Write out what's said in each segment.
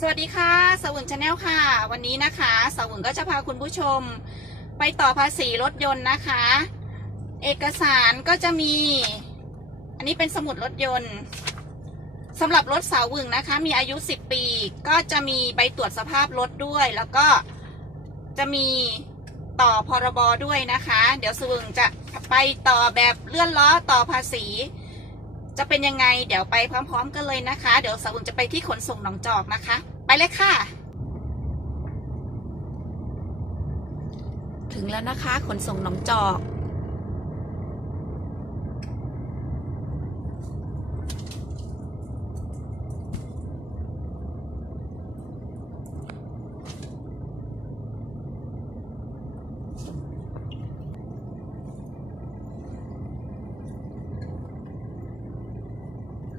สวัสดีค่ะสวึงชาแนลค่ะ วันนี้นะคะสวึงก็จะพาคุณผู้ชม ไปต่อภาษีรถยนต์นะคะ เอกสารก็จะมี อันนี้เป็นสมุดรถยนต์สำหรับรถสาวึงนะคะ มีอายุ 10 ปี ก็จะมีใบตรวจสภาพรถด้วย แล้วก็จะมีต่อพรบด้วยนะคะ เดี๋ยวสวึงจะไปต่อแบบเลื่อนล้อต่อภาษี จะเป็นยังไงเดี๋ยวไปพร้อม ๆ กันเลยนะคะ เดี๋ยวสาวุ่นจะไปที่ขนส่งหนองจอกนะคะ ไปเลยค่ะ ถึงแล้วนะคะ ขนส่งหนองจอก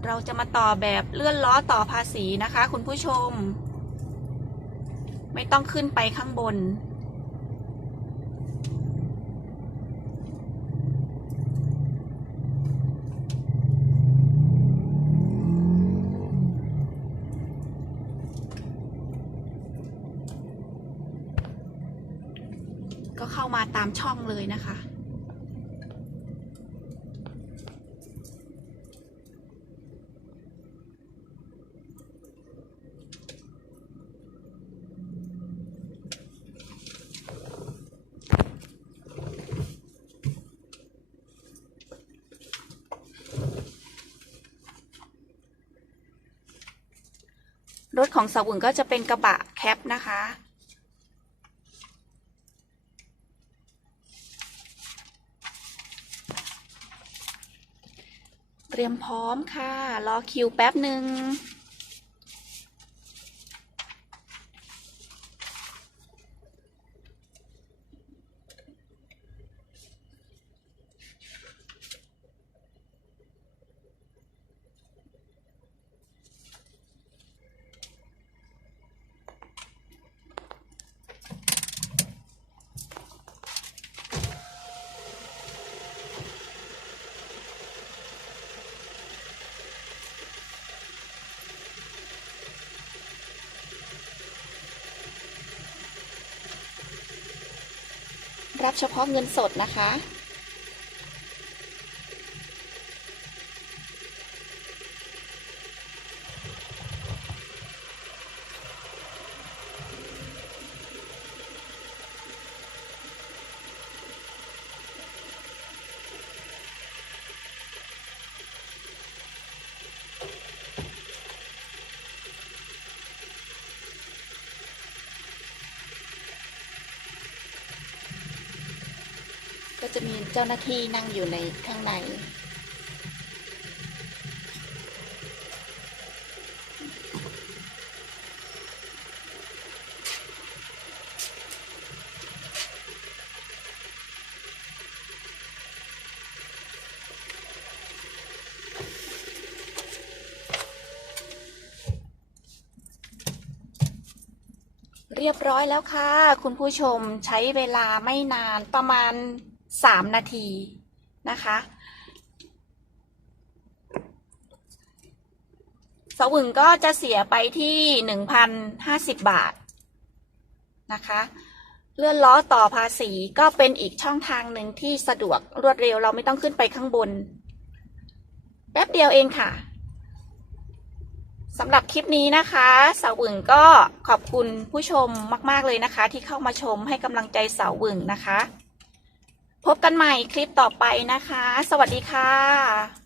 เราจะมาต่อแบบเลื่อนล้อต่อภาษีนะคะ คุณผู้ชม ไม่ต้องขึ้นไปข้างบน ก็เข้ามาตามช่องเลยนะคะ รถของสาวอุ่นก็จะเป็นกระบะแคปนะคะ เตรียมพร้อมค่ะ รอคิวแป๊บหนึ่ง รับเฉพาะเงินสดนะคะ จะมีเจ้าหน้าที่นั่งอยู่ในข้างใน เรียบร้อยแล้วค่ะ คุณผู้ชมใช้เวลาไม่นานประมาณ สามนาทีนะคะสวึงก็จะเสียไปที่หนึ่งพันห้าสิบบาทนะคะ เลื่อนล้อต่อภาษีก็เป็นอีกช่องทางหนึ่งที่สะดวกรวดเร็วเราไม่ต้องขึ้นไปข้างบน แป๊บเดียวเองค่ะสำหรับคลิปนี้นะคะสาวหวึงก็ขอบคุณผู้ชมมาก ๆ เลยนะคะ ที่เข้ามาชมให้กำลังใจสาหวึงนะคะ พบกันใหม่คลิปต่อไปนะคะ สวัสดีค่ะ